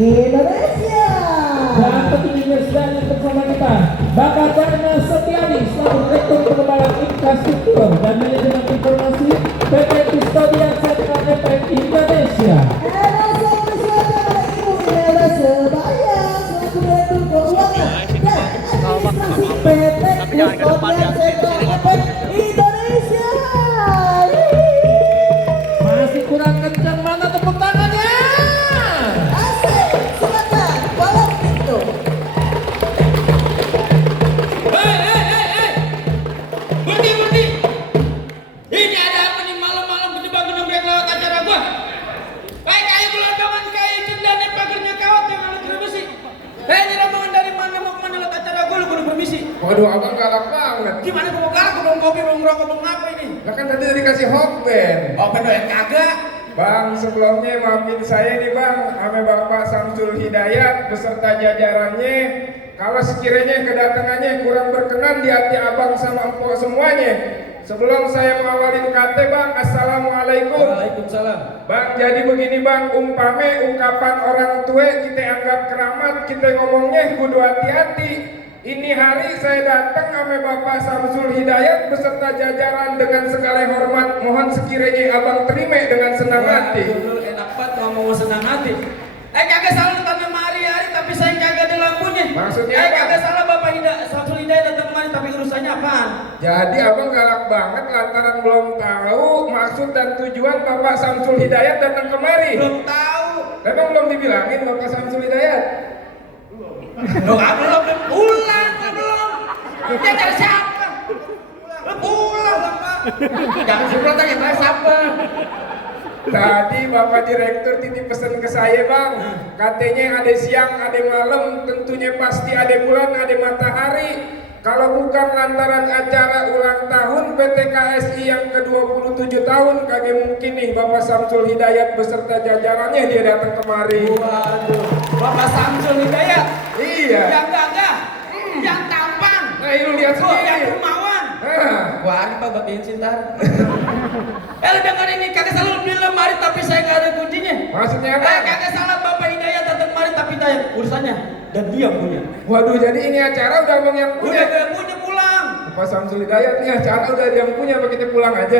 Indonesia. Dan petingginya sedang bersama kita Bapak Karna Setiadi selaku Rektor Pengembangan Infrastruktur dan Manajemen Informasi PT Kustodian Sentra FF Indonesia. Ibu Nela Sebaya selaku Direktur Keuangan dan Administrasi PT Kustodian Sentra FF Indonesia. Masih kurang kencang, mana tepuk tangannya? Waduh, abang galak banget. Gimana gua mau galak, gua belum kopi, belum ngerokok, belum ngapa ini? Lah kan tadi dikasih hokben. Open doang kagak. Bang, sebelumnya maafin saya nih bang, sama Bapak Samsul Hidayat beserta jajarannya. Kalau sekiranya kedatangannya kurang berkenan di hati abang sama empok semuanya. Sebelum saya mengawali kata bang, assalamualaikum. Waalaikumsalam. Bang, jadi begini bang, umpame ungkapan orang tua kita anggap keramat, kita ngomongnya kudu hati-hati. Ini hari saya datang sama Bapak Samsul Hidayat beserta jajaran dengan segala hormat. Mohon sekiranya abang terima dengan senang hati. Dulu enak banget ngomong senang hati. Kagak salah tanya hari-hari tapi saya kagak ada lampunya. Maksudnya apa? Kagak salah Bapak Samsul Hidayat datang kemari tapi urusannya apaan? Jadi abang galak banget lantaran belum tahu maksud dan tujuan Bapak Samsul Hidayat datang kemari. Belum tahu. Memang belum dibilangin Bapak Samsul Hidayat. Belum pulang belum. Dia cari siapa? Pulang Bapak. Jangan suruh tanya saya siapa. Tadi Bapak Direktur titip pesan ke saya bang, katanya ada siang, ada malam, tentunya pasti ada bulan, ada matahari. Kalau bukan lantaran acara ulang tahun PT KSI yang ke-27 tahun, kagak mungkin nih Bapak Samsul Hidayat beserta jajarannya dia datang kemari. Waduh, Bapak Samsul Hidayat. Iya. Yang gagah, yang tampan. Nah ini lihat sendiri. Yang dermawan. Wah, ini Pak bensin tar. Lu dengar ini, kagak salah beli lemari tapi saya nggak ada kuncinya. Maksudnya apa? Kagak salah Bapak Hidayat datang kemari tapi tanya urusannya dan dia punya. Waduh, jadi ini acara udah abang yang punya. Udah dia punya pulang. Bapak Samsul Hidayat nih acara udah dia yang punya, apa kita pulang aja?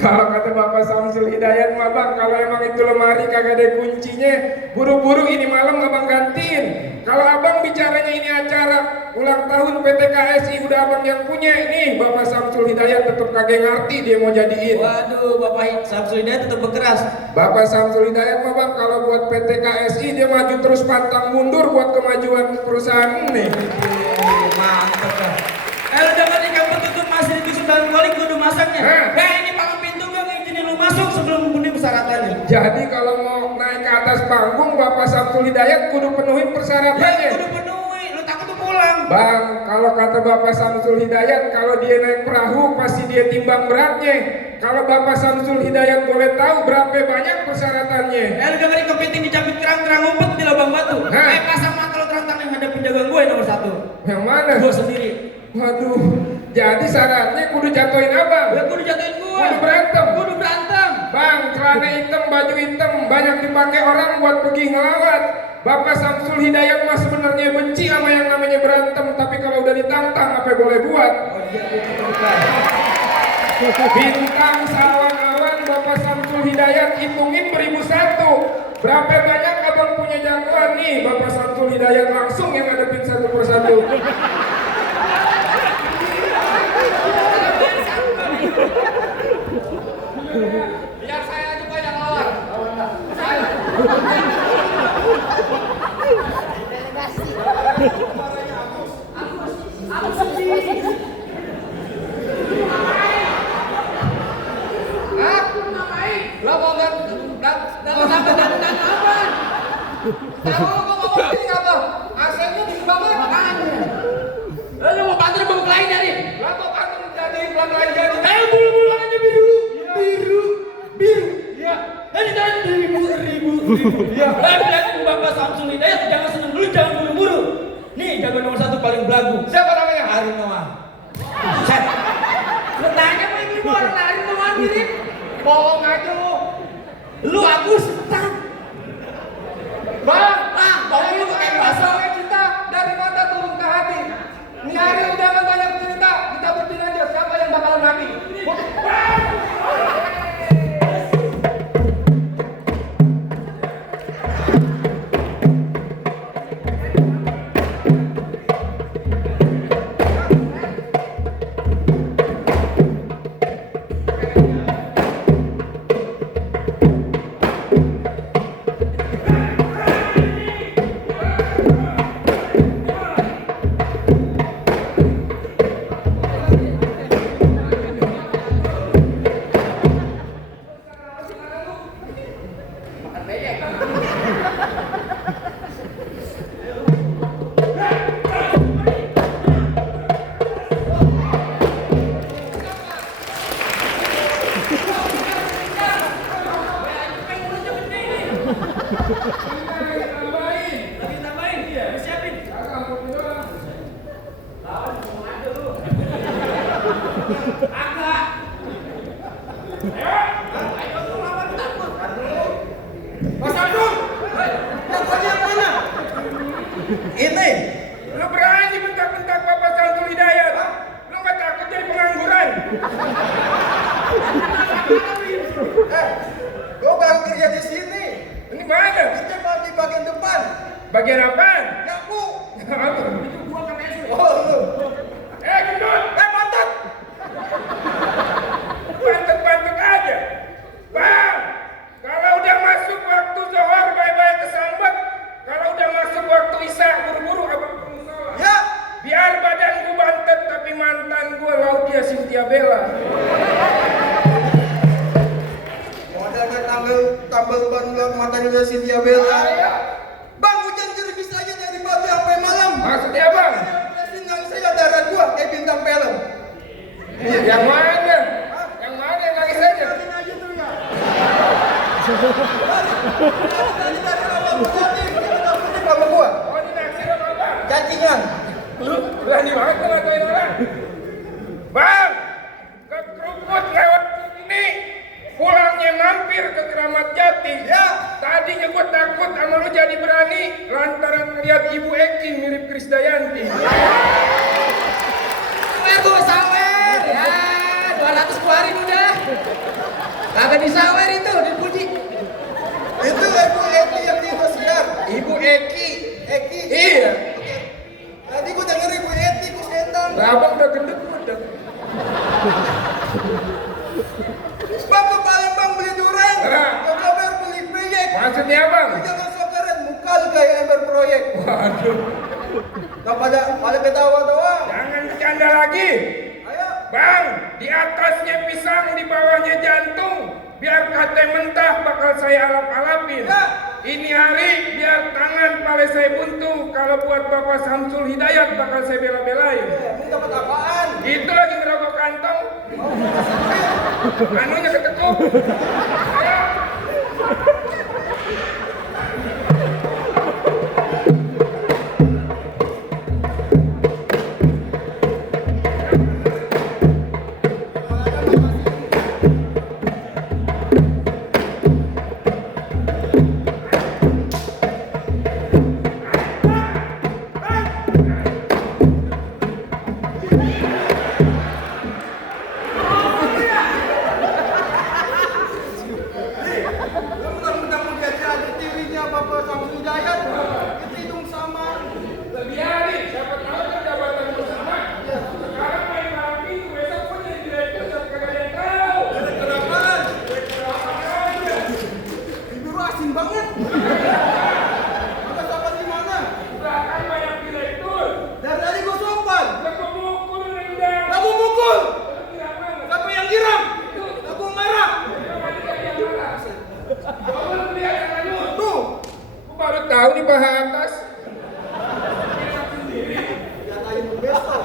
Kalau kata Bapak Samsul Hidayat mah bang, kalau emang itu lemari kagak ada kuncinya, buru-buru ini malam abang gantiin. Kalau abang bicaranya ini acara ulang tahun PT KSI udah abang yang punya, nih Bapak Samsul Hidayat tetap kagak ngerti dia mau jadiin. Waduh, Bapak Samsul Hidayat tetap berkeras. Bapak Samsul Hidayat mah bang, kalau buat PT KSI dia maju terus pantang mundur buat kemajuan perusahaan nih. Mantap dah. Lu dengar nih kamu tutup masih ditusuk dalam kolik kudu masaknya. Ini pakai pintu gua ngizinin lu masuk sebelum memenuhi persyaratannya. Jadi kalau mau naik ke atas panggung Bapak Samsul Hidayat kudu penuhin persyaratannya. Kudu penuhi, lu takut tuh pulang. Bang, kalau kata Bapak Samsul Hidayat, kalau dia naik perahu pasti dia timbang beratnya. Kalau Bapak Samsul Hidayat boleh tahu berapa banyak persyaratannya. Lu dengerin kepiting dicabik terang-terang ngumpet di lubang batu. Pasang mata lu terang-terang yang ada penjagaan gue nomor 1. Yang mana? Gue sendiri. Waduh, jadi syaratnya kudu jatuhin abang. Ya kudu jatuhin gue. Kudu berantem. Kudu berantem. Bang, celana hitam, baju hitam banyak dipakai orang buat pergi ngelawat. Bapak Samsul Hidayat mah sebenarnya benci sama yang namanya berantem, tapi kalau udah ditantang apa boleh buat? Bintang sawan-awan Bapak Samsul Hidayat hitungin 1001. Berapa banyak abang punya jagoan nih? Bapak Samsul Hidayat langsung yang ngadepin satu persatu. Biar saya juga yang lawan. Delegasi. Lo mau dan apa? Tahu lo mau ini apa? AC-nya di bawah makanya. Lu mau bantu mau lain dari? Lo mau bantu jadi pelan lain jadi. Bulu-bulu aja biru. Biru. Ya, ini jangan ribu. Ya, bilang Bapak Samsul Hidayat jangan senang dulu, jangan buru-buru. Nih, jago nomor 1 paling belagu. Siapa namanya? Ari Noah. Set. Bertanya mau ibu orang Ari Noah mirip. Bohong aja lu. Lu Agus. Bang, tolong lu pakai bahasa cinta dari mata turun ke hati. Nih Ari jangan banyak cerita, kita berpikir aja siapa yang bakalan mati. Ini, lu berani bentak-bentak Bapak Samsul Hidayat? Lu nggak takut jadi pengangguran? Gue baru kerja di sini. Ini mana? Kerja di bagian depan. Bagian apaan? Nyapu. Itu gua kan esok. Oh lu. Gendut! Pantat. Pantet-pantet aja. Bang, kalau udah masuk waktu zuhur bye-bye kesambet. Kalau udah masuk waktu isya buru-buru abang ke musola. Ya. Biar badan gua bantet tapi mantan gua Laudia Cynthia Bella. Modal kan tambal ban matanya udah Cynthia Bella. Ayo. Bang, hujan jeribis aja dari pagi sampai malam. Maksudnya bang? Nangis aja darah gua kayak bintang film. Yang mana? Yang mana yang nangis aja? Aja tuh ya. Dari awal berani, dia udah pergi sama gua. Oh dinaksir sama bang? Cacingan. Lu berani banget lu ngatain orang. Bang, ke Krukut lewat ini. Pulangnya mampir ke Keramat Jati. Ya. Tadinya gua takut sama lu jadi berani lantaran ngeliat Ibu Eki mirip Krisdayanti. Tuh sawer ya 200 keluarin udah. Kagak disawer itu dipuji. Itu Ibu Eki yang di Indosiar. Ibu Eki. Eki. Iya. Tadi gua denger Ibu Eki ku setan. Lah abang udah gendut udah. Bang ke Palembang beli durian. Nah. Ke Kabar beli proyek. Maksudnya abang? Jangan sok keren, muka lu kayak ember proyek. Waduh. Nah pada ketawa doang. Jangan bercanda lagi. Ayo. Bang, di atasnya pisang, di bawahnya jantung. Biar kate mentah bakal saya alap-alapin. Ya. Ini hari biar tangan pale saya buntu. Kalau buat Bapak Samsul Hidayat bakal saya bela-belain. Emang dapat apaan? Itu lagi ngerokok kantong. Anunya ketekuk. Ayo. Mentang-mentang dia ada tirinya Bapak Samsul Hidayat. Itu hidung sama. Biarin, siapa tahu kan jabatan bersama. Sekarang main malam minggu, besok pun jadi direktur dan kagak ada yang tahu. Kenapaan? Aja. Bibir lu asin banget. Bapak sopan di mana? Bahkan banyak direktur. Dari tadi gua sopan. Aku mukul rendang. Kamu mukul. Lu kira mana? Siapa yang giram? Aku marah. Tuh. Aku baru tahu di paha atas. Katain lu besok.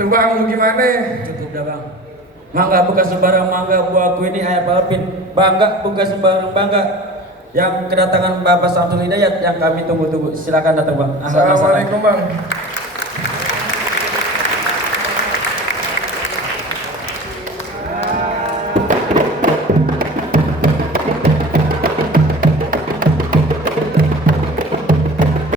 Tuh bang, mau gimana? Cukup dah bang. Mangga bukan sembarang mangga buahku ini ayah Pak Alvin. Bangga bukan sembarang bangga. Yang kedatangan Bapak Samsul Hidayat yang kami tunggu-tunggu. Silakan datang bang. Assalamualaikum bang.